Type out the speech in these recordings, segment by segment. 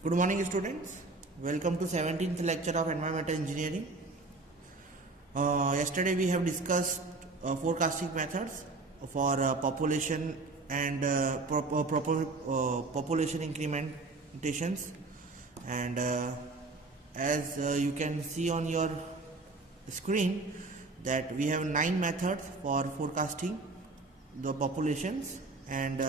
Good morning, students. Welcome to 17th lecture of environmental engineering. Yesterday we have discussed forecasting methods for population and population incrementations, and as you can see on your screen that we have 9 methods for forecasting the populations, and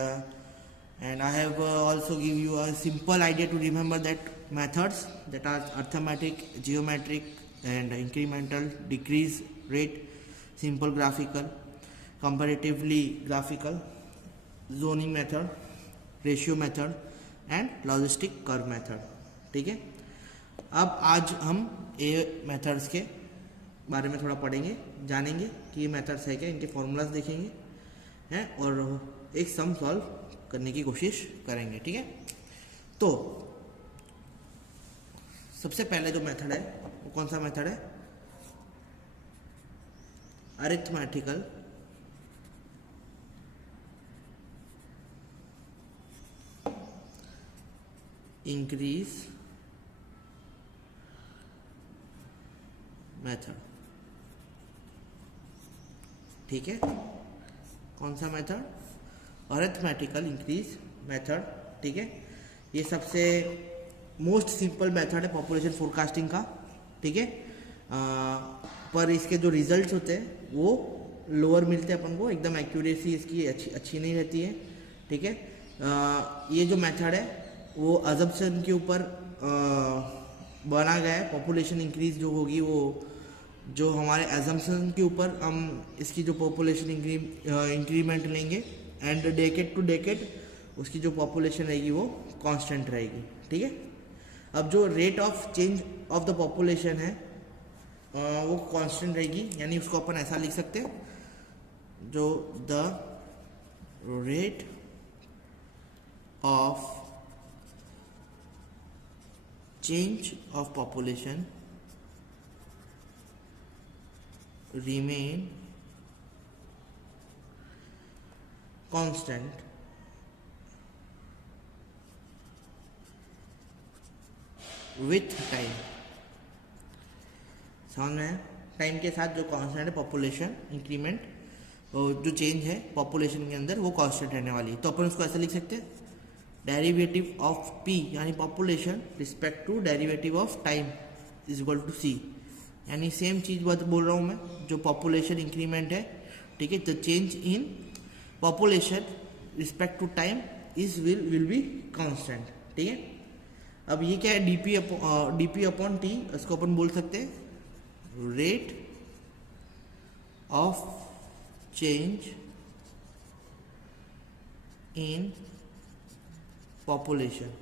I have also give you a simple idea to remember that methods that are arithmetic, geometric and incremental, decrease rate, simple graphical, comparatively graphical, zoning method, ratio method and logistic curve method. ठीक है, अब आज हम ए methods के बारे में थोड़ा पढ़ेंगे, जानेंगे कि ये मेथड्स है क्या, इनके फॉर्मूलाज देखेंगे हैं और एक सम सॉल्व करने की कोशिश करेंगे. ठीक है, तो सबसे पहले जो मेथड है वो कौन सा मेथड है? Arithmetical increase method. ठीक है, कौन सा मेथड? Arithmetical increase method. ठीक है, ये सबसे मोस्ट सिंपल मेथड है पॉपुलेशन फोरकास्टिंग का. ठीक है, पर इसके जो रिजल्ट्स होते हैं वो लोअर मिलते हैं अपन को, एकदम एक्यूरेसी इसकी अच्छी नहीं रहती है. ठीक है, ये जो मेथड है वो अजम्पशन के ऊपर बना गया है. पॉपुलेशन इंक्रीज जो होगी वो जो हमारे अजम्पशन के ऊपर हम इसकी जो पॉपुलेशन इंक्रीमेंट लेंगे एंड डेकेड टू डेकेड उसकी जो पॉपुलेशन रहेगी वो कांस्टेंट रहेगी. ठीक है, अब जो rate of change of the population है वो कांस्टेंट रहेगी, यानी उसको अपन ऐसा लिख सकते हैं, जो the rate of change of population remain constant with time. समझ में? टाइम के साथ जो कांस्टेंट है पॉपुलेशन इंक्रीमेंट, जो चेंज है पॉपुलेशन के अंदर वो कांस्टेंट रहने वाली है. तो अपन उसको ऐसे लिख सकते हैं, डेरिवेटिव ऑफ पी यानी population respect to derivative of time is equal to C. यानी सेम चीज बात बोल रहा हूँ मैं, जो पॉपुलेशन इंक्रीमेंट है. ठीक है, the change in population respect to time is will be constant. ठीक है, अब ये क्या है? DP upon T. इसको अपन बोल सकते हैं rate of change in population.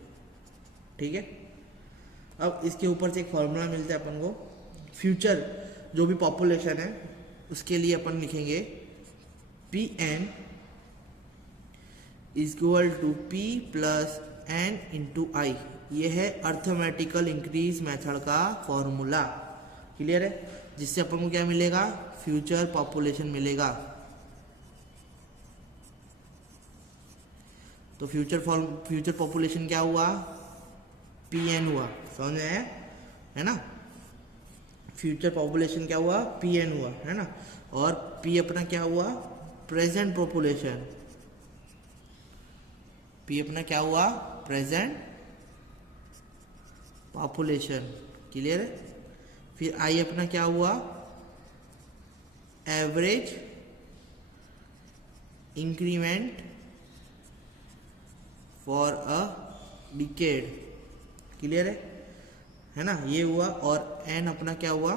ठीक है, अब इसके ऊपर से एक फॉर्मूला मिलता है अपन को. फ्यूचर जो भी पॉपुलेशन है उसके लिए अपन लिखेंगे P N is equal to P plus N into I. ये है अर्थमेटिकल इंक्रीज मेथड का फॉर्मूला. क्लियर है? जिससे अपन को क्या मिलेगा? फ्यूचर पॉपुलेशन मिलेगा. तो फ्यूचर पॉपुलेशन क्या हुआ? पी एन हुआ. समझ में आया है ना? फ्यूचर पॉपुलेशन क्या हुआ? पी एन हुआ, है ना? और पी अपना क्या हुआ? Present population. पी अपना क्या हुआ? Present population. क्लियर है? फिर आई अपना क्या हुआ? Average increment for a decade. Clear है ना? ये हुआ. और एन अपना क्या हुआ?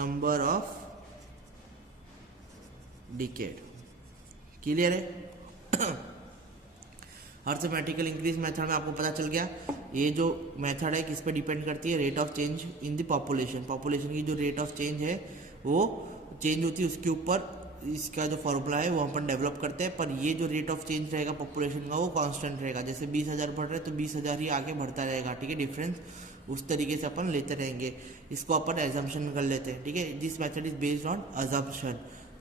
Number of decade. क्लियर है? अर्थमेटिकल इंक्रीज मेथड में आपको पता चल गया ये जो मेथड है किस पे डिपेंड करती है? Rate of change in the population. Population की जो रेट ऑफ चेंज है वो चेंज होती है, उसके ऊपर इसका जो फॉर्मूला है वो अपन डेवलप करते हैं. पर ये जो रेट ऑफ चेंज रहेगा पॉपुलेशन का वो कांस्टेंट रहेगा. जैसे 20,000 बढ़ रहा है तो 20,000 ही आगे बढ़ता रहेगा. ठीक है, डिफरेंस उस तरीके से अपन लेते रहेंगे. इसको अपन एजम्पशन कर लेते हैं. ठीक है, this method is based on assumption.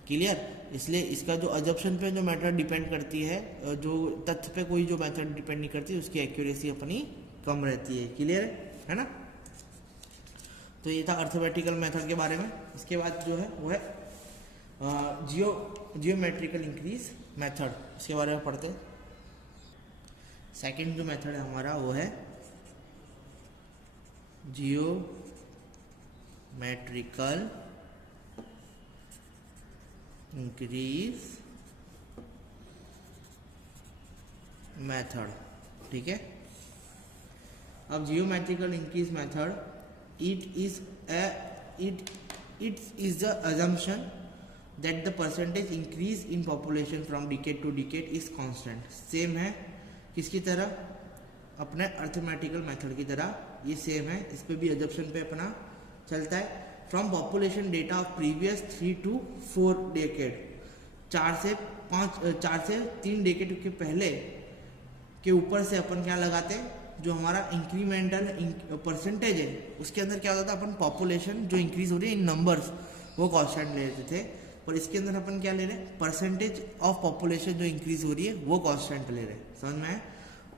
Clear? इसलिए इसका जो अजम्पशन पे जो मेथड डिपेंड करती है, जो तथ्य पे कोई जो मेथड डिपेंड नहीं करती, उसकी एक्यूरेसी अपनी कम रहती है। क्लियर है ना? तो ये था अर्थमेटिकल मेथड के बारे में। इसके बाद जो है वो है जियोमेट्रिकल इंक्रीज मेथड, इसके बारे में पढ़ते हैं। सेकंड जो मेथड है हमारा वो है जियोमेट्रिकल इंक्रीज मेथड। ठीक है, अब geometrical increase method it is the assumption that the percentage increase in population from decade to decade is constant। Same है किसकी तरह? अपने अर्थमेटिकल मेथड की तरह ये सेम है। इस पे भी assumption पे अपना चलता है। From population data of previous 3 to 4 decade, 4 से 3 डेकेड के पहले के ऊपर से अपन क्या लगाते हैं, जो हमारा इंक्रीमेंटल परसेंटेज है उसके अंदर क्या होता था, अपन पॉपुलेशन जो इंक्रीज हो रही है इन नंबर्स वो कांस्टेंट ले लेते थे। पर इसके अंदर अपन क्या ले रहे हैं, परसेंटेज ऑफ पॉपुलेशन जो इंक्रीज हो रही है वो कांस्टेंट ले रहे हैं। समझ में आया?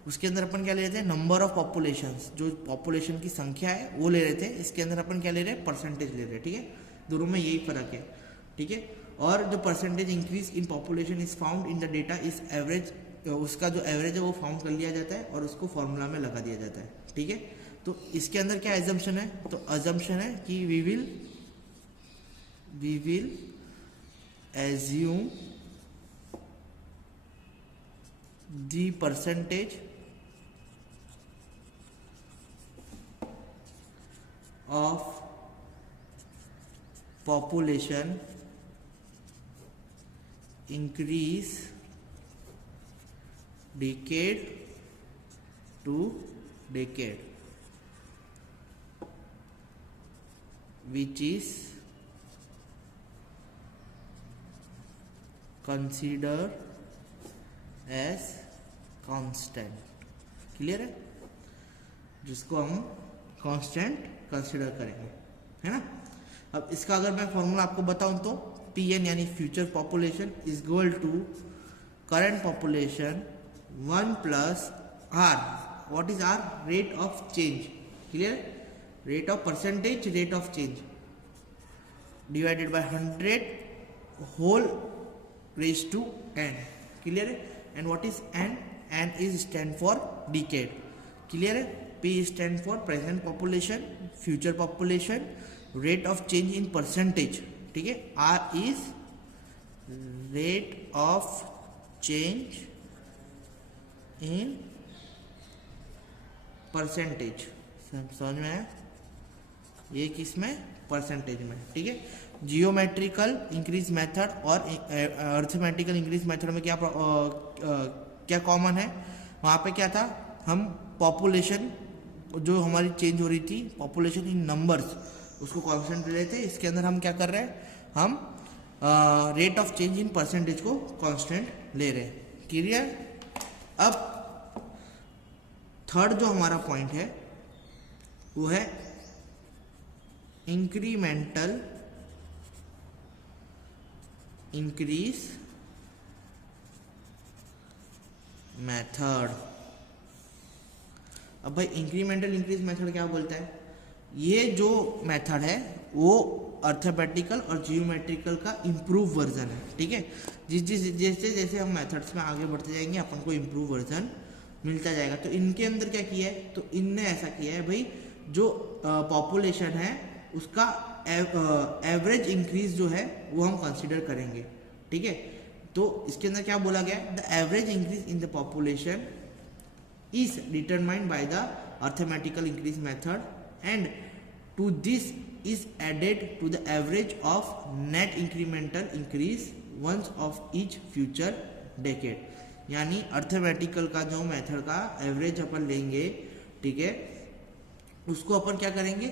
उसके अंदर अपन क्या ले रहे थे, नंबर ऑफ पॉपुलेशन, जो पॉपुलेशन की संख्या है वो ले रहे थे। इसके अंदर अपन क्या ले रहे हैं, परसेंटेज ले रहे हैं। ठीक है, दोनों में यही फर्क है। ठीक है, और जो percentage increase in population is found in the data is average, उसका जो एवरेज है वो फाउंड कर लिया जाता है और उसको फॉर्मूला में लगा दिया जाता है। ठीक है, तो इसके अंदर क्या एजम्पशन है, तो एजम्पशन है कि we will assume the percentage of population increase decade to decade which is considered as constant। Clear है? जिसको हम कांस्टेंट कंसिडर करेंगे, है ना? अब इसका अगर मैं फॉर्मूला आपको बताऊं तो PN यानी future population is equal to current population 1 plus R। what is R? rate of change। clear? rate of percentage rate of change divided by 100 whole raised to n। clear है? and what is n? n is stand for decade। clear है? P stand for present population, future population, rate of change in percentage। ठीक है, R is rate of change in percentage. समझ में आया? ये किस में? परसेंटेज में। ठीक है, जियोमेट्रिकल इंक्रीज मेथड और अर्थमेटिकल इंक्रीज मेथड में क्या कॉमन है? वहाँ पे क्या था, हम पॉपुलेशन जो हमारी चेंज हो रही थी, पॉपुलेशन इन नंबर्स, उसको कांस्टेंट ले लेते। इसके अंदर हम क्या कर रहे हैं, हम rate of change in percentage को कांस्टेंट ले रहे हैं। क्लियर? अब थर्ड जो हमारा पॉइंट है वो है इंक्रीमेंटल इंक्रीज मेथड। अब भाई इंक्रीमेंटल इंक्रीज मेथड क्या बोलता है? ये जो मेथड है वो अर्थमेटिकल और जियोमेट्रिकल का इम्प्रूव वर्जन है। ठीक है, जैसे जैसे हम मेथड्स में आगे बढ़ते जाएंगे अपन को इम्प्रूव वर्जन मिलता जाएगा। तो इनके अंदर क्या किया है, तो इनने ऐसा किया है भाई, जो पॉपुलेशन है उसका एवरेज इंक्रीज जो है वो हम कंसिडर करेंगे। ठीक है, तो इसके अंदर क्या बोला गया है, the average increase in the population is determined by the arithmetical increase method and to this is added to the average of net incremental increase once of each future decade। यानी अर्थमेटिकल का जो method का average अपन लेंगे, ठीक है, उसको अपन क्या करेंगे,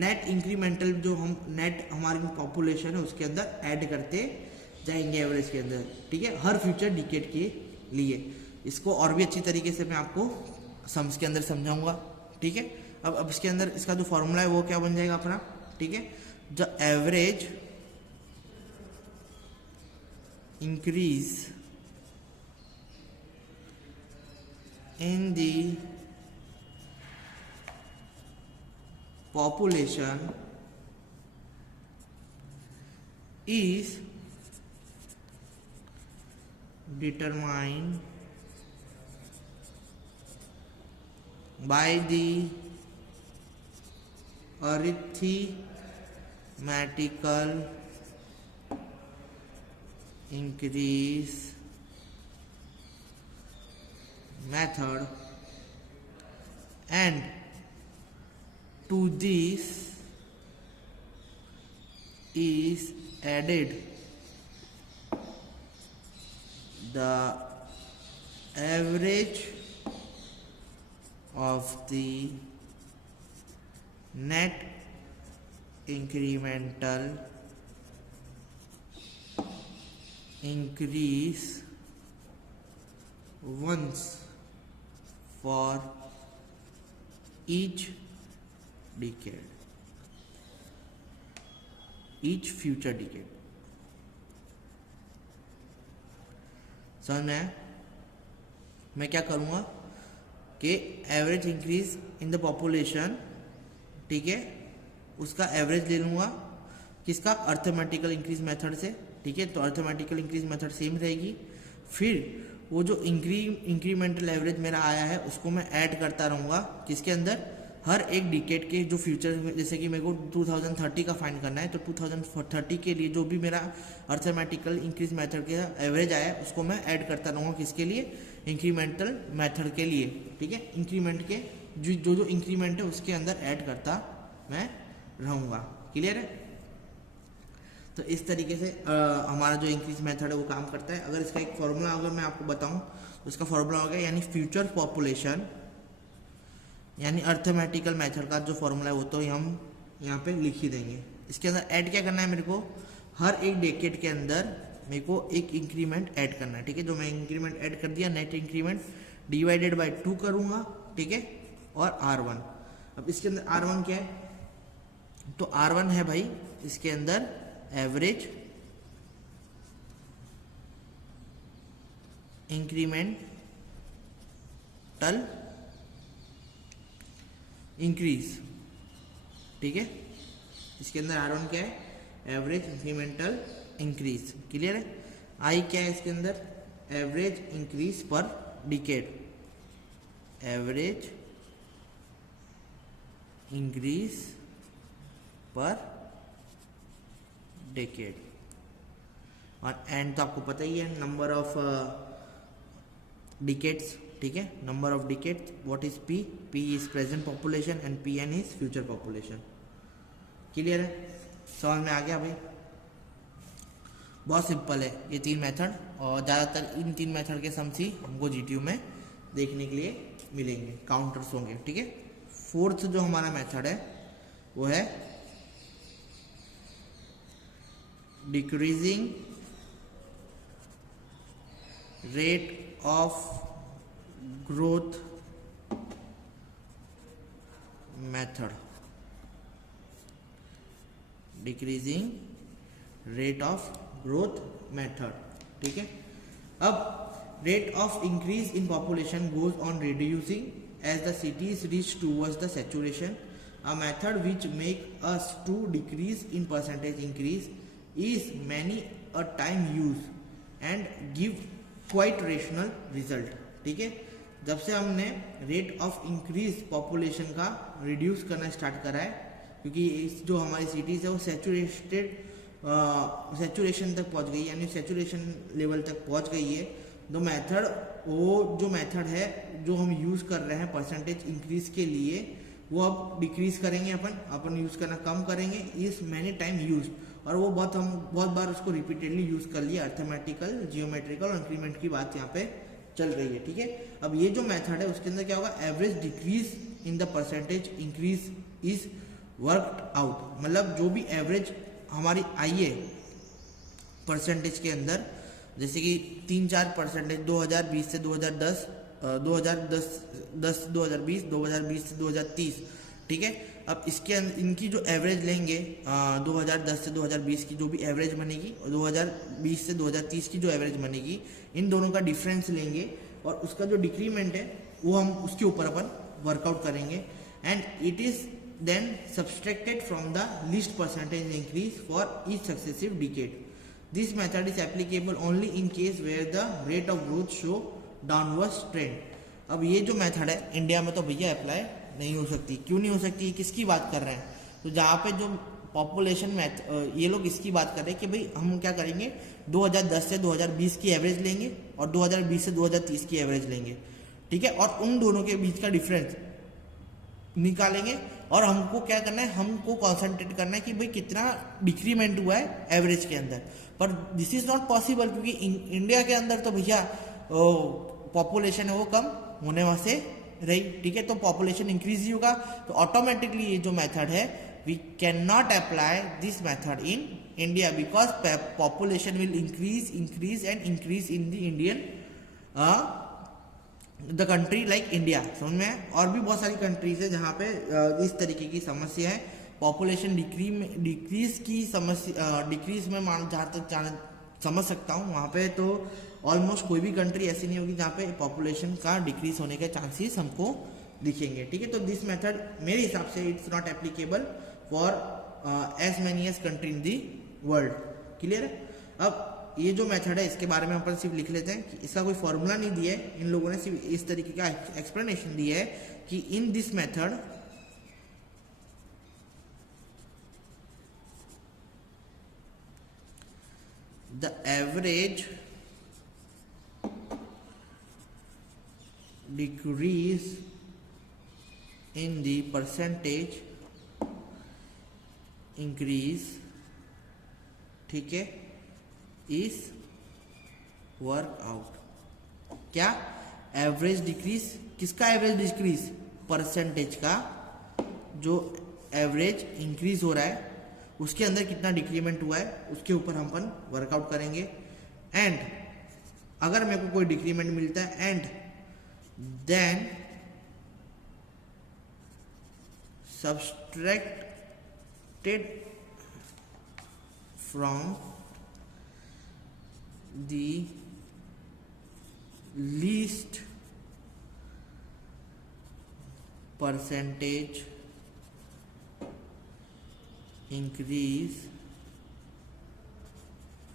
नेट इंक्रीमेंटल जो हम नेट हमारी पॉपुलेशन है उसके अंदर ऐड करते जाएंगे एवरेज के अंदर। ठीक है, हर फ्यूचर डिकेड के लिए। इसको और भी अच्छी तरीके से मैं आपको सम्स के अंदर समझाऊंगा। ठीक है, अब इसके अंदर इसका जो फॉर्मूला है वो क्या बन जाएगा अपना, ठीक है, the average increase in the population is determined by the arithmetical increase method, and to this is added the average of the net incremental increase once for each decade, each future decade. समझ में आया? मैं क्या करूँगा कि average increase in the population, ठीक है, उसका एवरेज ले लूँगा किसका, अर्थमेटिकल इंक्रीज मेथड से, ठीक है। तो अर्थमेटिकल इंक्रीज मेथड सेम रहेगी। फिर वो जो इंक्रीमेंटल एवरेज मेरा आया है उसको मैं ऐड करता रहूँगा किसके अंदर, हर एक डिकेड के जो फ्यूचर में, जैसे कि मेरे को 2030 का फाइंड करना है, तो 2030 के लिए जो भी मेरा अर्थमेटिकल इंक्रीज मेथड का एवरेज आया है उसको मैं ऐड करता रहूँगा किसके लिए, इंक्रीमेंटल मेथड के लिए, ठीक है। इंक्रीमेंट के जो इंक्रीमेंट है उसके अंदर ऐड करता मैं रहूँगा। क्लियर है? तो इस तरीके से हमारा जो इंक्रीज मेथड है वो काम करता है। अगर इसका एक फॉर्मूला अगर मैं आपको बताऊं तो इसका फॉर्मूला हो गया, यानी फ्यूचर पॉपुलेशन यानी अर्थमेटिकल मेथड का जो फॉर्मूला है वो तो हम यहाँ पे लिख ही देंगे। इसके अंदर ऐड क्या करना है मेरे को, हर एक डेकेड के अंदर मेरे को एक इंक्रीमेंट ऐड करना है, ठीक है। जो मैं इंक्रीमेंट ऐड कर दिया, नेट इंक्रीमेंट डिवाइडेड बाई 2 करूँगा, ठीक है, और R1। अब इसके अंदर R1 क्या है, तो R1 है भाई इसके अंदर एवरेज इंक्रीमेंटल इंक्रीज, ठीक है। इसके अंदर R1 क्या है, एवरेज इंक्रीमेंटल इंक्रीज। क्लियर है? I क्या है इसके अंदर, एवरेज इंक्रीज पर डिकेड, एवरेज इंक्रीज पर डेकेड। और एंड तो आपको पता ही है, नंबर ऑफ डिकेड्स, ठीक है, number of decades. What is P? P is present population and Pn is future population. Clear है? समझ में आ गया भाई? बहुत सिंपल है ये 3 मेथड, और ज़्यादातर इन 3 मेथड के सम्स ही हमको GTU में देखने के लिए मिलेंगे, काउंटर्स होंगे, ठीक है। फोर्थ जो हमारा मेथड है वो है decreasing rate of growth method, decreasing rate of growth method, ठीक है। अब rate of increase in population goes on reducing as the cities reach towards the saturation. A method which make us to decrease in percentage increase is many a time used and give quite rational result, ठीक है। जब से हमने rate of increase population का reduce करना start करा है, क्योंकि जो हमारी सिटीज है वो सैचुरेशन तक पहुंच गई, यानी सैचुरेशन लेवल तक पहुंच गई है। तो मेथड, वो जो मेथड है जो हम यूज़ कर रहे हैं परसेंटेज इंक्रीज के लिए, वो अब डिक्रीज करेंगे, अपन यूज़ करना कम करेंगे, इज मैनी टाइम यूज। और वो हम बहुत बार उसको रिपीटेडली यूज़ कर लिया। अर्थमेटिकल, जियोमेट्रिकल और इंक्रीमेंट की बात यहाँ पे चल रही है, ठीक है। अब ये जो मेथड है उसके अंदर क्या होगा, average decrease in the percentage increase is worked out. मतलब जो भी एवरेज हमारी आई है परसेंटेज के अंदर, जैसे कि 3-4 परसेंटेज 2020 से 2010, 2010 2020, 2020 से 2030, ठीक है। अब इसके इनकी जो एवरेज लेंगे 2010 से 2020 की जो भी एवरेज बनेगी और 2020 से 2030 की जो एवरेज बनेगी, इन दोनों का डिफरेंस लेंगे और उसका जो डिक्रीमेंट है वो हम उसके ऊपर अपन वर्कआउट करेंगे। And it is then subtracted from the least percentage increase for each successive decade. This method is applicable only in case where the rate of growth show downward trend. अब ये जो method है India में तो भैया apply नहीं हो सकती. क्यों नहीं हो सकती? किसकी बात कर रहे हैं? तो जहाँ पे जो पॉपुलेशन मैथ ये लोग इसकी बात कर रहे हैं कि भाई हम क्या करेंगे 2010 से 2020 की एवरेज लेंगे और 2020 से 2030 की एवरेज लेंगे, ठीक है, और उन दोनों के बीच का डिफरेंस निकालेंगे और हमको क्या करना है, हमको कॉन्सेंट्रेट करना है कि भाई कितना डिक्रीमेंट हुआ है एवरेज के अंदर. पर दिस इज नॉट पॉसिबल क्योंकि इंडिया के अंदर तो भैया पॉपुलेशन है वो कम होने से रही, ठीक है, तो पॉपुलेशन इंक्रीज ही होगा. तो ऑटोमेटिकली ये जो मेथड है we can not apply this method in India because population will increase in the Indian the country like India. समझ में? और भी बहुत सारी कंट्रीज है जहाँ पे इस तरीके की समस्या है. पॉपुलेशन डिक्रीज की समस्या डिक्रीज में जहाँ तक समझ सकता हूँ वहाँ पे तो ऑलमोस्ट कोई भी कंट्री ऐसी नहीं होगी जहाँ पे पॉपुलेशन का डिक्रीज होने के चांसेस हमको दिखेंगे, ठीक है. तो दिस मेथड मेरे हिसाब से it's not applicable for as many as country in the world. Clear है? अब ये जो मेथड है इसके बारे में अपन सिर्फ लिख लेते हैं कि इसका कोई फॉर्मूला नहीं दिया है. इन लोगों ने सिर्फ इस तरीके का एक्सप्लेनेशन दिया है कि in this method the average decrease in the percentage increase, ठीक है, इज वर्क आउट. क्या? Average decrease. किसका एवरेज डिक्रीज? परसेंटेज का. जो एवरेज इंक्रीज हो रहा है उसके अंदर कितना डिक्रीमेंट हुआ है उसके ऊपर हम अपन वर्कआउट करेंगे. एंड अगर मेरे को कोई डिक्रीमेंट मिलता है and then subtracted from the least percentage increase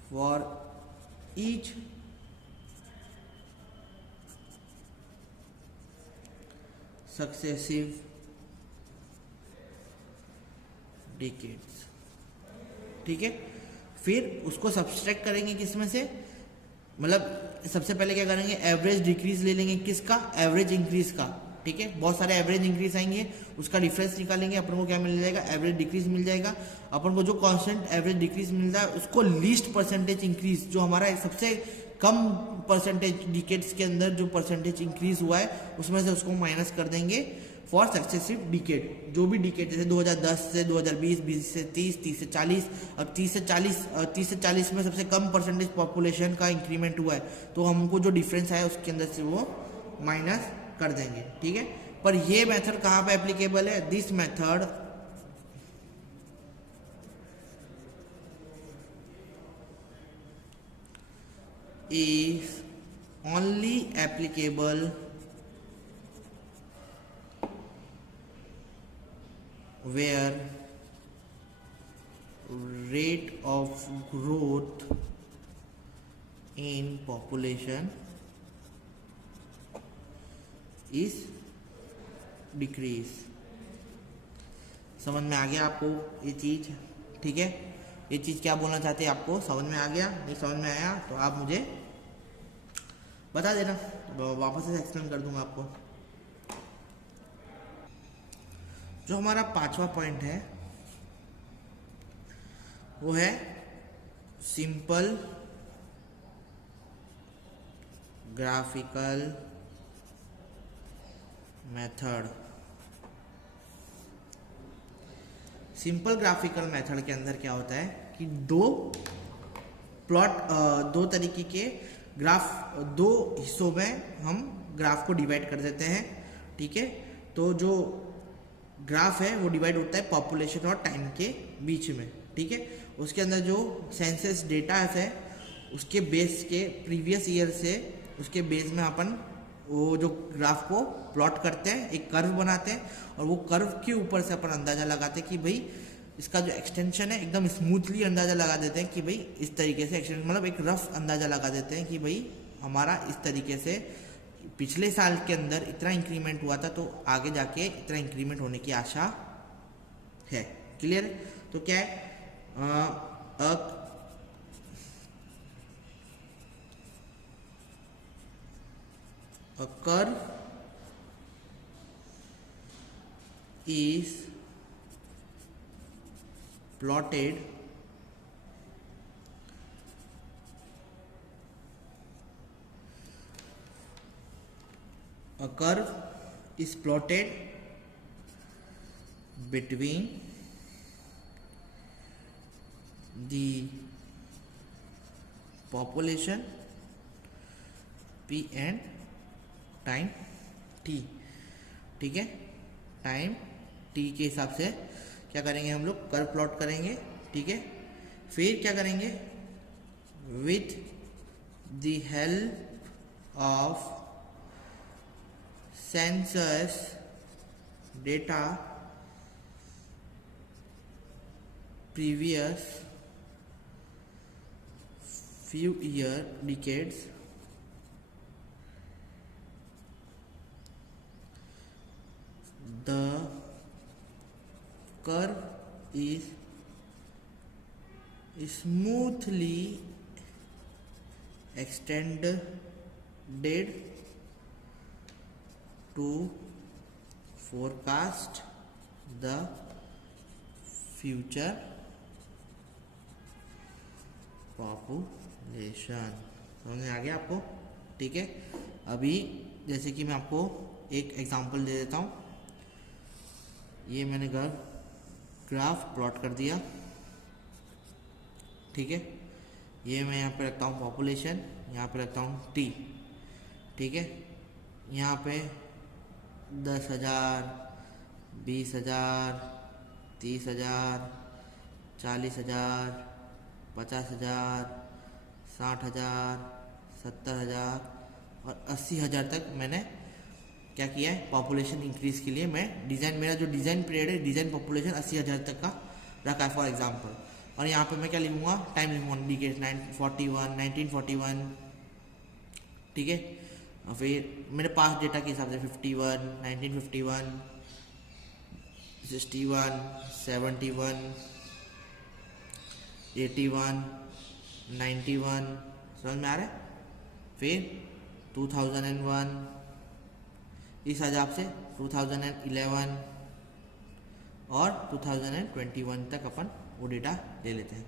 for each successive decades, ठीक है. फिर उसको सब्सट्रैक्ट करेंगे किसमें से, मतलब सबसे पहले क्या करेंगे एवरेज डिक्रीज ले लेंगे. किसका? एवरेज इंक्रीज का, ठीक है. बहुत सारे एवरेज इंक्रीज आएंगे उसका डिफरेंस निकालेंगे, अपन को क्या मिल जाएगा? एवरेज डिक्रीज मिल जाएगा. अपन को जो कांस्टेंट एवरेज डिक्रीज मिल रहा है उसको लीस्ट परसेंटेज इंक्रीज, जो हमारा सबसे कम परसेंटेज डिकेड्स के अंदर जो परसेंटेज इंक्रीज हुआ है उसमें से उसको माइनस कर देंगे फॉर सक्सेसिव डिकेड. जो भी डिकेड जैसे 2010 से 2020, 20 से 30, 30 से 40. अब 30 से 40 में सबसे कम परसेंटेज पॉपुलेशन का इंक्रीमेंट हुआ है तो हमको जो डिफरेंस आया उसके अंदर से वो माइनस कर देंगे, ठीक है. पर ये मेथड कहाँ पे एप्लीकेबल है? This method is only applicable where rate of growth in population is decrease. समझ में आ गया आपको ये चीज? ठीक है, ये चीज क्या बोलना चाहते हैं आपको समझ में आ गया? नहीं समझ में आया तो आप मुझे बता देना, वापस से एक्सप्लेन कर दूंगा आपको. जो हमारा पांचवा पॉइंट है वो है simple graphical method. Simple graphical method के अंदर क्या होता है कि दो तरीके के ग्राफ, दो हिस्सों में हम ग्राफ को डिवाइड कर देते हैं, ठीक है. तो जो ग्राफ है वो डिवाइड होता है पॉपुलेशन और टाइम के बीच में, ठीक है. उसके अंदर जो सेंसस डेटा है उसके बेस के प्रीवियस ईयर से उसके बेस में अपन वो जो ग्राफ को प्लॉट करते हैं, एक कर्व बनाते हैं और वो कर्व के ऊपर से अपन अंदाज़ा लगाते हैं कि भाई इसका जो एक्सटेंशन है एकदम स्मूथली अंदाज़ा लगा देते हैं कि भाई इस तरीके से एक्सटेंशन, मतलब एक रफ अंदाज़ा लगा देते हैं कि भाई हमारा इस तरीके से पिछले साल के अंदर इतना इंक्रीमेंट हुआ था तो आगे जाके इतना इंक्रीमेंट होने की आशा है। क्लियर? तो क्या है, a curve is plotted between the population p and time t। ठीक है, टाइम t के हिसाब से क्या करेंगे हम लोग, कर्व प्लॉट करेंगे। ठीक है, फिर क्या करेंगे, with the help of census data previous few decades, the curve is smoothly extended to forecast the future population. समझ में आ गया आपको? ठीक है, अभी जैसे कि मैं आपको एक एग्जांपल दे देता हूँ। ये मैंने ग्राफ प्लॉट कर दिया। ठीक है, ये मैं यहाँ पे रखता हूँ पॉपुलेशन, यहाँ पे रखता हूँ टी। ठीक है, यहाँ पे 10,000, 20,000, 30,000, 40,000, 50,000, 60,000, 70,000 और 80,000 तक मैंने क्या किया है, पॉपुलेशन इंक्रीज के लिए मैं डिज़ाइन, मेरा जो डिज़ाइन पीरियड है, डिज़ाइन पॉपुलेशन 80,000 तक का रखा है फॉर एग्जांपल। और यहाँ पे मैं क्या लिखूँगा, टाइम लिखूँगा इंडिकेट 1941। ठीक है, और फिर मेरे पास डेटा के हिसाब से 51, 1951, 61, 71, 81, 91। समझ में आ रहा है? फिर 2001, इस हिसाब से 2011 और 2021 तक अपन वो डेटा ले लेते हैं।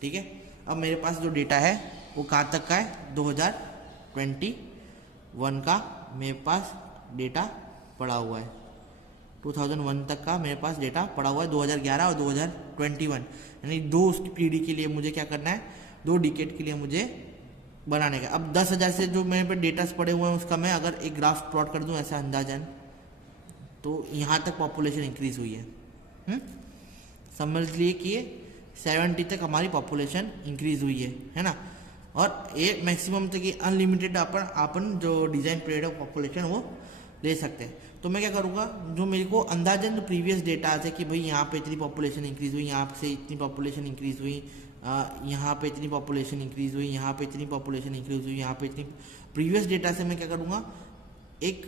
ठीक है, अब मेरे पास जो डेटा है वो कहाँ तक का है, 2021 का मेरे पास डेटा पड़ा हुआ है। 2001 तक का मेरे पास डेटा पड़ा हुआ है, 2011 और 2021, यानी दो पीढ़ी के लिए मुझे क्या करना है, 2 डिकेड के लिए मुझे बनाने का। अब 10,000 से जो मेरे पे डेटास पड़े हुए हैं उसका मैं अगर एक ग्राफ प्लॉट कर दूं ऐसा अंदाजन, तो यहाँ तक पॉपुलेशन इंक्रीज हुई है। समझ लिए कि 70 तक हमारी पॉपुलेशन इंक्रीज हुई है ना। और एक मैक्सिमम तक अनलिमिटेड अपन जो डिज़ाइन पीरियड है पॉपुलेशन वो ले सकते हैं। तो मैं क्या करूँगा, जो मेरे को अंदाजन जो प्रीवियस डेटा है कि भाई यहाँ पे इतनी पॉपुलेशन इंक्रीज हुई, यहाँ से इतनी पॉपुलेशन इंक्रीज हुई, यहाँ पे इतनी पॉपुलेशन इंक्रीज हुई, यहाँ पे इतनी पॉपुलेशन इंक्रीज हुई, यहाँ पे इतनी, प्रीवियस डेटा से मैं क्या करूँगा, एक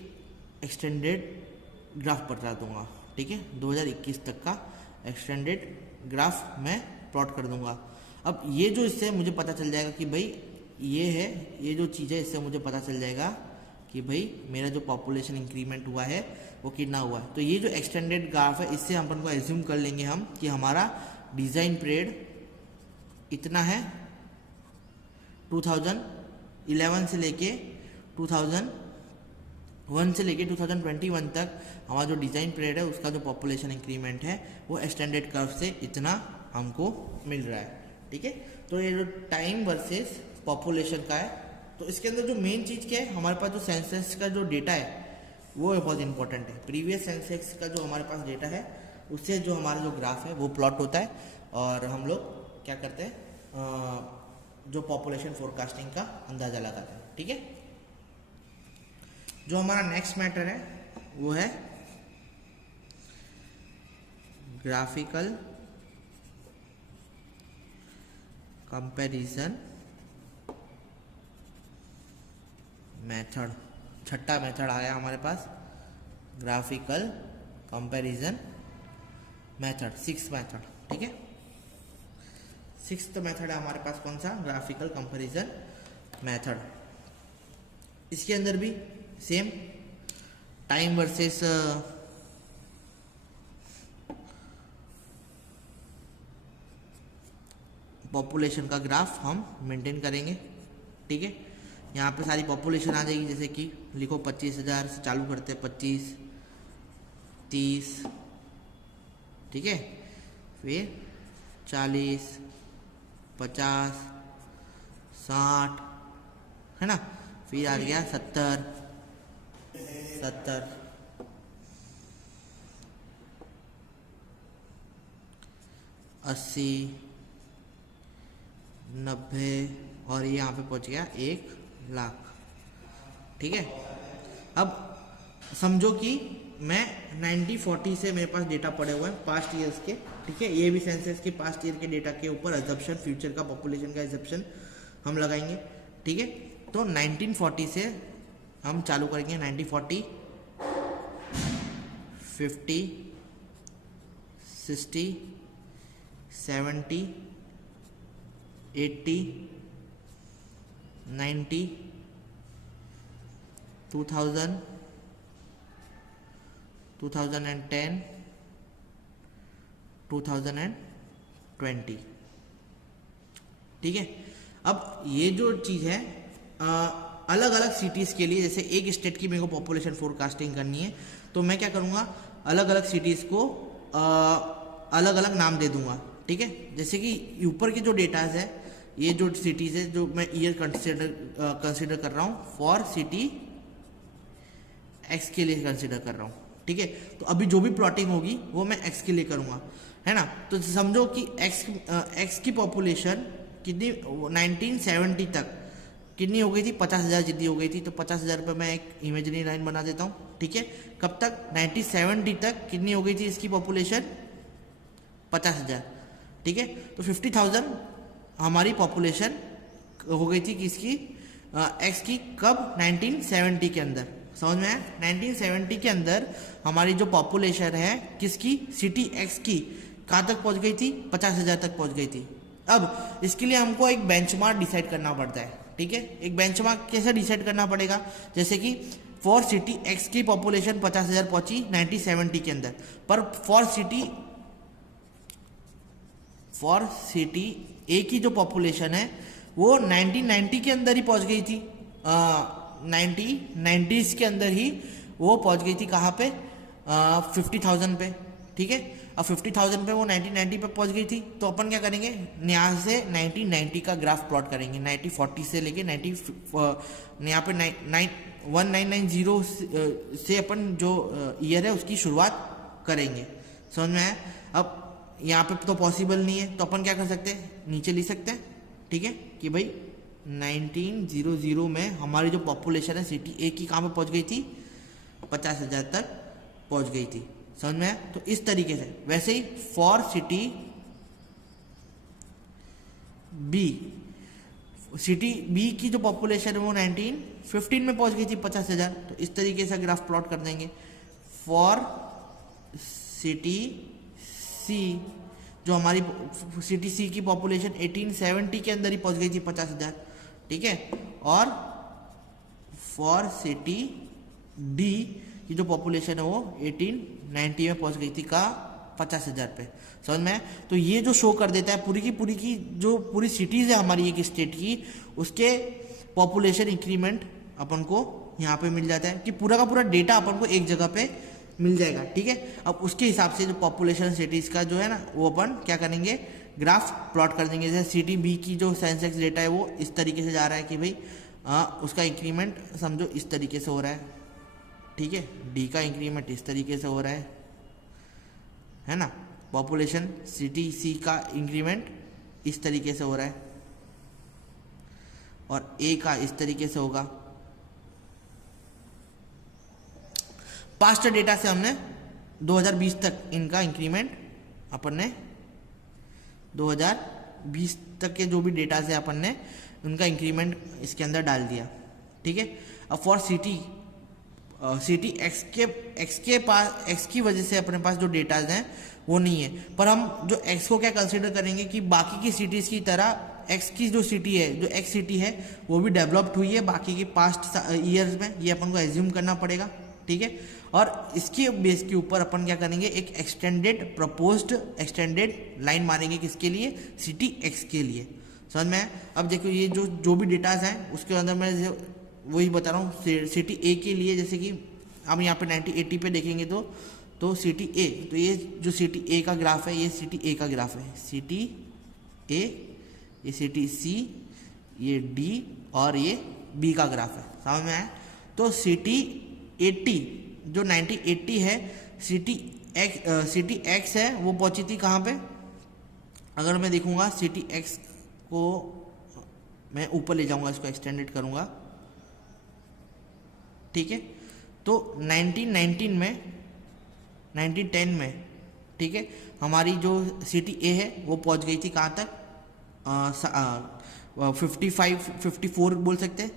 एक्सटेंडेड ग्राफ बता दूंगा। ठीक है, 2021 तक का एक्सटेंडेड ग्राफ मैं प्लॉट कर दूंगा। अब ये जो इससे मुझे पता चल जाएगा कि भाई ये है, ये जो चीज़ है, इससे मुझे पता चल जाएगा कि भाई मेरा जो पॉपुलेशन इंक्रीमेंट हुआ है वो कितना हुआ है। तो ये जो एक्सटेंडेड ग्राफ है, इससे अपन को एज्यूम कर लेंगे हम कि हमारा डिज़ाइन पीरियड इतना है, 2011 से लेके 2001 से लेके 2021 तक हमारा जो डिज़ाइन पीरियड है उसका जो पॉपुलेशन इंक्रीमेंट है वो एक्सटेंडेड कर्व से इतना हमको मिल रहा है। ठीक है, तो ये जो टाइम वर्सेस पॉपुलेशन का है, तो इसके अंदर जो मेन चीज़ क्या है, हमारे पास जो सेंसस का जो डेटा है वो बहुत इंपॉर्टेंट है। प्रीवियस सेंसस का जो हमारे पास डेटा है उससे जो हमारा जो ग्राफ है वो प्लॉट होता है और हम लोग क्या करते हैं, जो पॉपुलेशन फोरकास्टिंग का अंदाज़ा लगाते हैं। ठीक है, जो हमारा नेक्स्ट मैटर है वो है ग्राफिकल कंपैरिजन मेथड। छठा मेथड आया हमारे पास graphical comparison method, sixth method. ठीक है, सिक्स्थ मेथड है हमारे पास कौन सा, ग्राफिकल कंपैरिजन मेथड। इसके अंदर भी सेम टाइम वर्सेस पॉपुलेशन का ग्राफ हम मेंटेन करेंगे। ठीक है, यहाँ पे सारी पॉपुलेशन आ जाएगी, जैसे कि लिखो 25,000 से चालू करते हैं, 25, 30, ठीक है, फिर 40, 50, 60, है ना, फिर आ गया 70, 80, 90 और ये यहाँ पे पहुँच गया 1,00,000। ठीक है, अब समझो कि मैं 90-40 से मेरे पास डेटा पड़े हुए हैं पास्ट ईयर्स के। ठीक है, ये भी सेंसस के पास्ट ईयर के डेटा के ऊपर अजम्पशन, फ्यूचर का पॉपुलेशन का अजम्पशन हम लगाएंगे। ठीक है, तो 1940 से हम चालू करेंगे। 1940, 50, 60, 70, 80, 90, 2000, 2010, 2020। ठीक है, अब ये जो चीज़ है अलग अलग सिटीज़ के लिए, जैसे एक स्टेट की मेरे को पॉपुलेशन फोरकास्टिंग करनी है तो मैं क्या करूँगा, अलग अलग सिटीज़ को अलग अलग नाम दे दूंगा। ठीक है, जैसे कि ऊपर के जो डेटाज है, ये जो सिटीज़ है जो मैं ईयर कंसिडर कर रहा हूँ, फॉर सिटी एक्स के लिए कंसिडर कर रहा हूँ। ठीक है, तो अभी जो भी प्लॉटिंग होगी वो मैं एक्स के लिए करूँगा, है ना। तो समझो कि एक्स की पॉपुलेशन कितनी 1970 तक कितनी हो गई थी, 50,000 जितनी हो गई थी। तो 50,000 पे मैं एक इमेजिनरी लाइन बना देता हूँ। ठीक है, कब तक, 1970 तक कितनी हो गई थी इसकी पॉपुलेशन, 50,000। ठीक है, तो 50,000 हमारी पॉपुलेशन हो गई थी किसकी, एक्स की, कब, 1970 के अंदर। समझ में आया, 1970 के अंदर हमारी जो पॉपुलेशन है किसकी, सिटी एक्स की, कहाँ तक पहुँच गई थी, 50,000 तक पहुँच गई थी। अब इसके लिए हमको एक बेंचमार्क डिसाइड करना पड़ता है। ठीक है, एक बेंचमार्क कैसे डिसाइड करना पड़ेगा, जैसे कि फॉर सिटी एक्स की पॉपुलेशन 50,000 पहुंची 1970 के अंदर, पर फॉर सिटी ए की जो पॉपुलेशन है वो 1990 के अंदर ही पहुंच गई थी, 1990s के अंदर ही वो पहुंच गई थी, कहाँ पे, 50,000 पे। ठीक है, अब 50,000 पे वो 1990 पे पहुंच गई थी, तो अपन क्या करेंगे, यहाँ से 1990 का ग्राफ प्लॉट करेंगे। 1940 से लेके 90 यहाँ पे 1990 से अपन जो ईयर है उसकी शुरुआत करेंगे। समझ में आया। अब यहाँ पे तो पॉसिबल नहीं है, तो अपन क्या कर सकते हैं, नीचे लिख सकते हैं। ठीक है, कि भाई 1900 में हमारी जो पॉपुलेशन है सिटी ए की कहाँ पे पहुँच गई थी, 50,000 तक पहुँच गई थी। समझ में आया। तो इस तरीके से, वैसे ही for city B, city B की जो पॉपुलेशन है वो 1915 में पहुंच गई थी 50,000। तो इस तरीके से ग्राफ प्लॉट कर देंगे। फॉर सिटी सी, जो हमारी सिटी सी की पॉपुलेशन 1870 के अंदर ही पहुंच गई थी 50,000। ठीक है, और फॉर सिटी डी की जो पॉपुलेशन है वो 1890 में पहुंच गई थी, का 50,000 पे। समझ में। तो ये जो शो कर देता है पूरी की जो पूरी सिटीज है हमारी एक स्टेट की, उसके पॉपुलेशन इंक्रीमेंट अपन को यहाँ पे मिल जाता है, कि पूरा का पूरा डेटा अपन को एक जगह पे मिल जाएगा। ठीक है, अब उसके हिसाब से जो पॉपुलेशन सिटीज का जो है ना, वो अपन क्या करेंगे, ग्राफ प्लॉट कर देंगे। जैसे सिटी बी की जो सेंसेक्स डेटा है वो इस तरीके से जा रहा है कि भाई उसका इंक्रीमेंट समझो इस तरीके से हो रहा है। ठीक है, डी का इंक्रीमेंट इस तरीके से हो रहा है ना। पॉपुलेशन सिटी सी का इंक्रीमेंट इस तरीके से हो रहा है, और ए का इस तरीके से होगा। पास्ट डेटा से हमने 2020 तक इनका इंक्रीमेंट अपन ने 2020 तक के जो भी डेटा है अपन ने उनका इंक्रीमेंट इसके अंदर डाल दिया, ठीक है। अब फॉर सिटी एक्स के पास एक्स की वजह से अपने पास जो डेटाज हैं वो नहीं है, पर हम जो एक्स को क्या कंसिडर करेंगे कि बाकी की सिटीज की तरह एक्स की जो सिटी है, जो एक्स सिटी है वो भी डेवलप्ड हुई है बाकी के पास्ट ईयर्स में, ये अपन को एज्यूम करना पड़ेगा, ठीक है। और इसके बेस के ऊपर अपन क्या करेंगे, एक प्रपोज्ड एक्सटेंडेड लाइन मारेंगे किसके लिए, सिटी एक्स के लिए, समझ में। अब देखो ये जो भी डेटाज हैं उसके अंदर मैं वही बता रहा हूँ। सिटी ए के लिए जैसे कि हम यहाँ पे 1980 पे देखेंगे तो सिटी ए, तो ये जो सिटी ए का ग्राफ है ये सिटी ए का ग्राफ है, सिटी ए, ये सिटी सी, ये डी और ये बी का ग्राफ है, समझ में आया। तो सिटी 80 जो 1980 है, सिटी एक्स है वो पहुंची थी कहाँ पे, अगर मैं देखूंगा सिटी एक्स को मैं ऊपर ले जाऊंगा, इसको एक्सटेंडेड करूंगा, ठीक है। तो 1910 में, ठीक है, हमारी जो सिटी ए है वो पहुंच गई थी कहाँ तक, 54 बोल सकते हैं,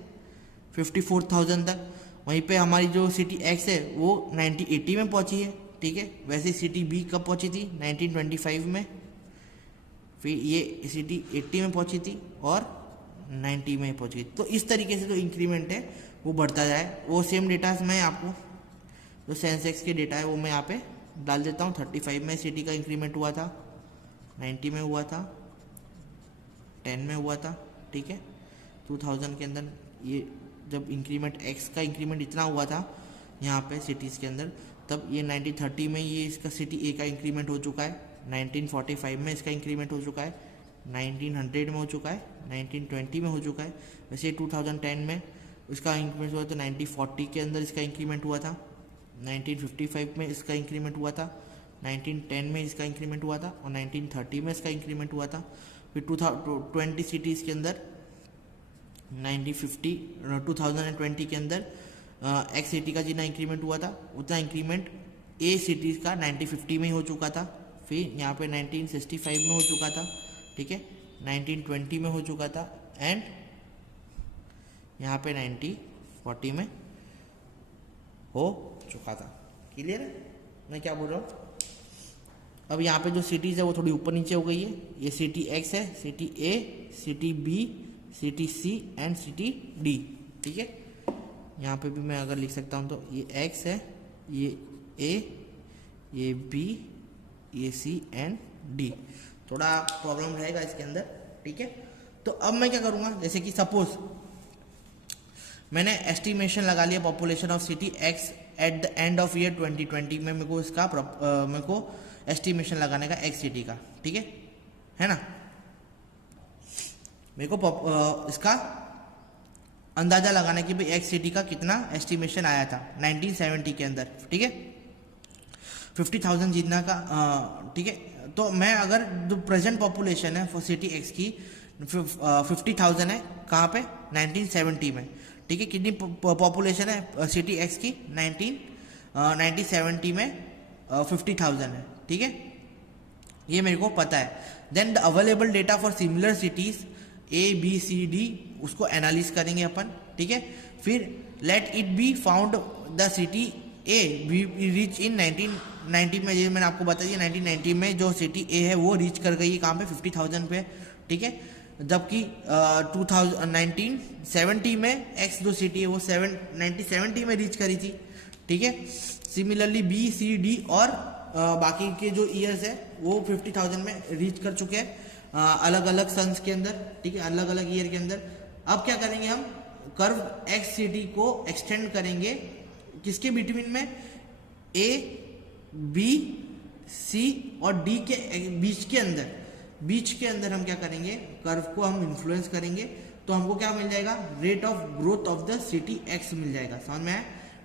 54,000 तक। वहीं पे हमारी जो सिटी एक्स है वो 1980 में पहुंची है, ठीक है। वैसे सिटी बी कब पहुंची थी, 1925 में, फिर ये सिटी 80 में पहुंची थी और 90 में पहुंच गई। तो इस तरीके से जो इंक्रीमेंट है वो बढ़ता जाए। वो सेम डेटा मैं आपको जो सेंसेक्स के डेटा है वो मैं यहाँ पे डाल देता हूँ। 35 में सिटी का इंक्रीमेंट हुआ था, 90 में हुआ था, 10 में हुआ था, ठीक है। 2000 के अंदर ये जब इंक्रीमेंट एक्स का इंक्रीमेंट इतना हुआ था यहाँ पे सिटीज़ के अंदर, तब ये 1930 में ये इसका सिटी ए का इंक्रीमेंट हो चुका है, 1945 में इसका इंक्रीमेंट हो चुका है, 1900 में हो चुका है, 1920 में हो चुका है। वैसे 2010 में इसका इंक्रीमेंट हुआ तो 1940 के अंदर इसका इंक्रीमेंट हुआ था, 1955 में इसका इंक्रीमेंट हुआ था, 1910 में इसका इंक्रीमेंट हुआ था और 1930 में इसका इंक्रीमेंट हुआ था। फिर 2020 सिटीज़ के अंदर 2020 के अंदर एक्स सिटी का जितना इंक्रीमेंट हुआ था उतना इंक्रीमेंट ए सिटीज़ का 1950 में ही हो चुका था। फिर यहाँ पे 1965 में हो चुका था, ठीक है, 1920 में हो चुका था एंड यहाँ पे 1940 में हो चुका था। क्लियर है मैं क्या बोल रहा हूँ। अब यहाँ पे जो सिटीज़ है वो थोड़ी ऊपर नीचे हो गई है। ये सिटी एक्स है, city A, city B, city C and city D, ठीक है। यहाँ पे भी मैं अगर लिख सकता हूँ तो ये एक्स है, ये ए, ये बी, ये सी एंड डी। थोड़ा प्रॉब्लम रहेगा इसके अंदर, ठीक है। तो अब मैं क्या करूँगा, जैसे कि सपोज मैंने एस्टिमेशन लगा लिया population of city x at the end of year 2020 में, मेरे को एस्टिमेशन लगाने का एक्स सिटी का, ठीक है ना। मेरे को इसका अंदाजा लगाना कि भाई एक्स सिटी का कितना एस्टिमेशन आया था 1970 के अंदर, ठीक है, 50,000 जितना का, ठीक है। तो मैं अगर जो प्रेजेंट पॉपुलेशन है फॉर सिटी एक्स की 50,000 है कहाँ पे 1970 में, ठीक है। कितनी पॉपुलेशन है सिटी एक्स की 1970 में 50,000 है, ठीक है, ये मेरे को पता है। Then the available data for similar cities A B C D उसको एनालिस करेंगे अपन, ठीक है। फिर let it be found the city A reach in 1990 में, ये मैंने आपको बता दिया 1990 में जो सिटी ए है वो रीच कर गई है कहाँ पे 50,000 पे, ठीक है। जबकि 1970 में एक्स जो सिटी है वो 1970 में रीच करी थी, ठीक है। सिमिलरली बी सी डी और बाकी के जो ईयर्स है वो 50,000 में रीच कर चुके हैं अलग अलग सन्स के अंदर, ठीक है, अलग अलग ईयर के अंदर। अब क्या करेंगे हम, कर्व एक्स सिटी को एक्सटेंड करेंगे किसके बिटवीन में, ए बी सी और डी के बीच के अंदर हम क्या करेंगे, कर्व को हम इन्फ्लुएंस करेंगे तो हमको क्या मिल जाएगा, rate of growth of the city X मिल जाएगा, समझ में आया,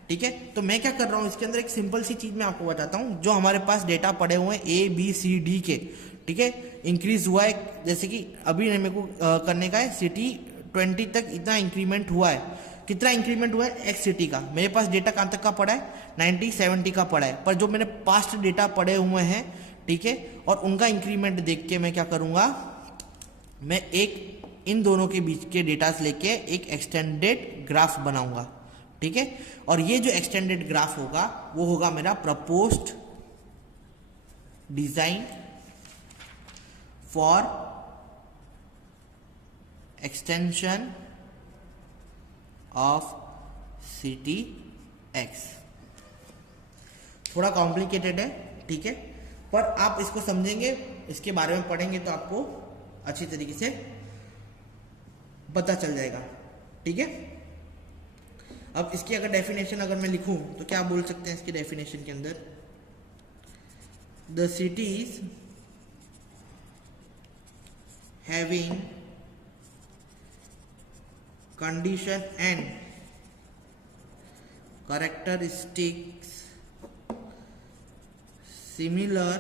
ठीक है। तो मैं क्या कर रहा हूँ इसके अंदर एक सिंपल सी चीज मैं आपको बताता हूँ। जो हमारे पास डेटा पड़े हुए हैं ए बी सी डी के, ठीक है, इंक्रीज हुआ है, जैसे कि अभी मेरे को करने का है सिटी 20 तक इतना इंक्रीमेंट हुआ है, कितना इंक्रीमेंट हुआ है एक्स सिटी का। मेरे पास डेटा कहाँ तक का पड़ा है 90 70 का पड़ा है, पर जो मैंने पास्ट डेटा पड़े हुए हैं, ठीक है, और उनका इंक्रीमेंट देख के मैं क्या करूँगा, मैं एक इन दोनों के बीच के डेटास लेके एक एक्सटेंडेड ग्राफ बनाऊंगा, ठीक है। और ये जो एक्सटेंडेड ग्राफ होगा वो होगा मेरा proposed design for extension of city x. थोड़ा कॉम्प्लिकेटेड है, ठीक है, पर आप इसको समझेंगे, इसके बारे में पढ़ेंगे तो आपको अच्छी तरीके से पता चल जाएगा, ठीक है। अब इसकी अगर डेफिनेशन अगर मैं लिखूं तो क्या बोल सकते हैं इसकी डेफिनेशन के अंदर, the cities having condition and characteristics similar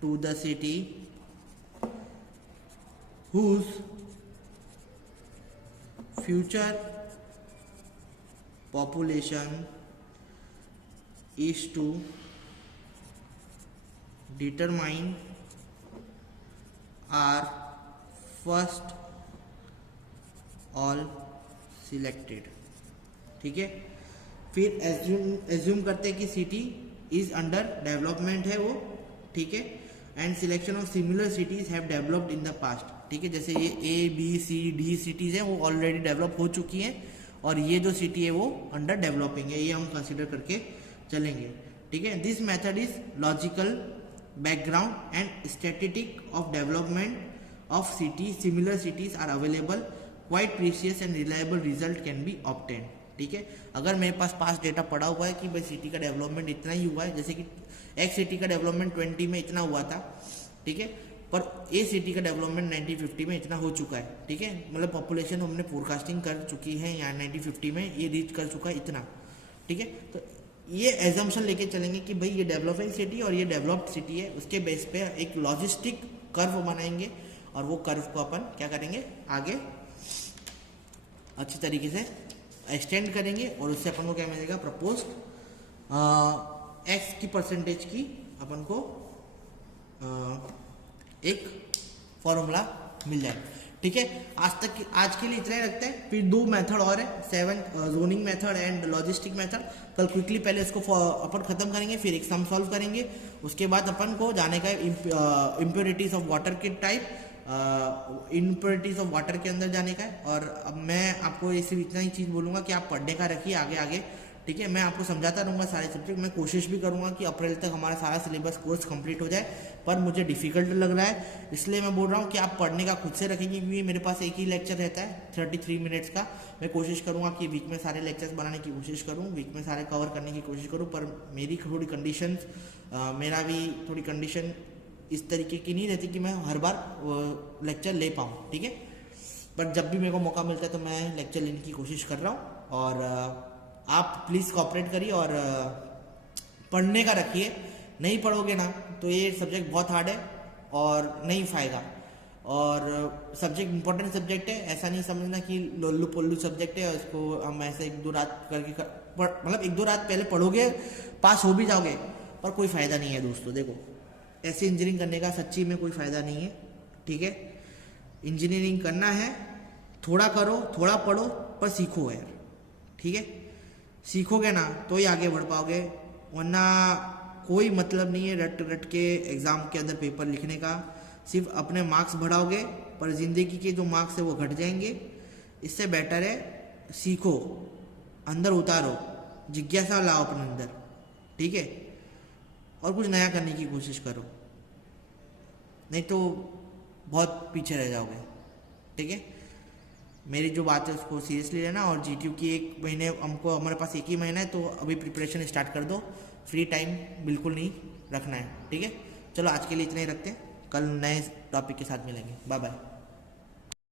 to the city whose future population is to determine are first all selected, ठीक है। फिर एज्यूम करते हैं कि सिटी इज अंडर डेवलपमेंट है वो, ठीक है, and selection of similar cities have developed in the past, ठीक है। जैसे ये A B C D cities हैं वो ऑलरेडी डेवलप हो चुकी हैं, और ये जो सिटी है वो अंडर डेवलपिंग है, ये हम कंसिडर करके चलेंगे, ठीक है। This method is logical background and statistic of development of city, similar cities are available, quite precious and reliable result can be obtain, ठीक है। अगर मेरे पास पास डेटा पड़ा हुआ है कि भाई सिटी का डेवलपमेंट इतना ही हुआ है, जैसे कि एक्स सिटी का डेवलपमेंट 20 में इतना हुआ था, ठीक है, पर ए सिटी का डेवलपमेंट 1950 में इतना हो चुका है, ठीक है, मतलब पॉपुलेशन हमने फोरकास्टिंग कर चुकी है यहाँ 1950 में ये रीच कर चुका है इतना, ठीक है। तो ये एजम्पशन लेके चलेंगे कि भाई ये डेवलपिंग सिटी और ये डेवलप्ड सिटी है, उसके बेस पे एक लॉजिस्टिक कर्व बनाएंगे, और वो कर्व को अपन क्या करेंगे आगे अच्छी तरीके से एक्सटेंड करेंगे, और उससे अपन को क्या मिलेगा, प्रपोज्ड एक्स की परसेंटेज की अपन को एक फॉर्मूला मिल जाए, ठीक है। आज के लिए इतना ही रखते हैं, फिर 2 मेथड और है, 7 zoning method and logistic method. कल क्विकली पहले इसको अपन खत्म करेंगे, फिर एक सम सॉल्व करेंगे, उसके बाद अपन को जाने का इम्प्योरिटीज ऑफ वाटर के टाइप, इम्प्योरिटीज ऑफ वाटर के अंदर जाने का है। और अब मैं आपको ये सिर्फ इतना ही चीज़ बोलूँगा कि आप पढ़ने का रखिए आगे आगे, ठीक है। मैं आपको समझाता रहूँगा सारे सब्जेक्ट, मैं कोशिश भी करूँगा कि अप्रैल तक हमारा सारा सिलेबस कोर्स कंप्लीट हो जाए, पर मुझे डिफिकल्ट लग रहा है, इसलिए मैं बोल रहा हूँ कि आप पढ़ने का खुद से रखेंगे, क्योंकि मेरे पास एक ही लेक्चर रहता है 33 मिनट्स का। मैं कोशिश करूँगा कि वीक में सारे लेक्चर्स बनाने की कोशिश करूँ, वीक में सारे कवर करने की कोशिश करूँ, पर मेरी थोड़ी कंडीशन, मेरा भी थोड़ी कंडीशन इस तरीके की नहीं रहती कि मैं हर बार लेक्चर ले पाऊँ, ठीक है। पर जब भी मेरे को मौका मिलता है तो मैं लेक्चर लेने की कोशिश कर रहा हूँ, और आप प्लीज़ कोऑपरेट करिए और पढ़ने का रखिए। नहीं पढ़ोगे ना तो ये सब्जेक्ट बहुत हार्ड है और नहीं फायदा, और सब्जेक्ट इंपॉर्टेंट सब्जेक्ट है, ऐसा नहीं समझना कि लोल्लू पोल्लू सब्जेक्ट है और इसको हम ऐसे 1-2 रात करके मतलब 1-2 रात पहले पढ़ोगे पास हो भी जाओगे, पर कोई फ़ायदा नहीं है दोस्तों। देखो ऐसे इंजीनियरिंग करने का सच्ची में कोई फ़ायदा नहीं है, ठीक है। इंजीनियरिंग करना है, थोड़ा करो, थोड़ा पढ़ो, पर सीखो यार, ठीक है। सीखोगे ना तो ही आगे बढ़ पाओगे, वरना कोई मतलब नहीं है रट रट के एग्ज़ाम के अंदर पेपर लिखने का। सिर्फ अपने मार्क्स बढ़ाओगे पर ज़िंदगी के जो मार्क्स है वो घट जाएंगे। इससे बेटर है सीखो, अंदर उतारो, जिज्ञासा लाओ अपने अंदर, ठीक है, और कुछ नया करने की कोशिश करो, नहीं तो बहुत पीछे रह जाओगे, ठीक है। मेरी जो बात है उसको सीरियसली लेना, और जीटीयू की 1 महीने हमको, हमारे पास 1 ही महीना है, तो अभी प्रिपरेशन स्टार्ट कर दो, फ्री टाइम बिल्कुल नहीं रखना है, ठीक है। चलो आज के लिए इतना ही रखते हैं, कल नए टॉपिक के साथ मिलेंगे, बाय बाय।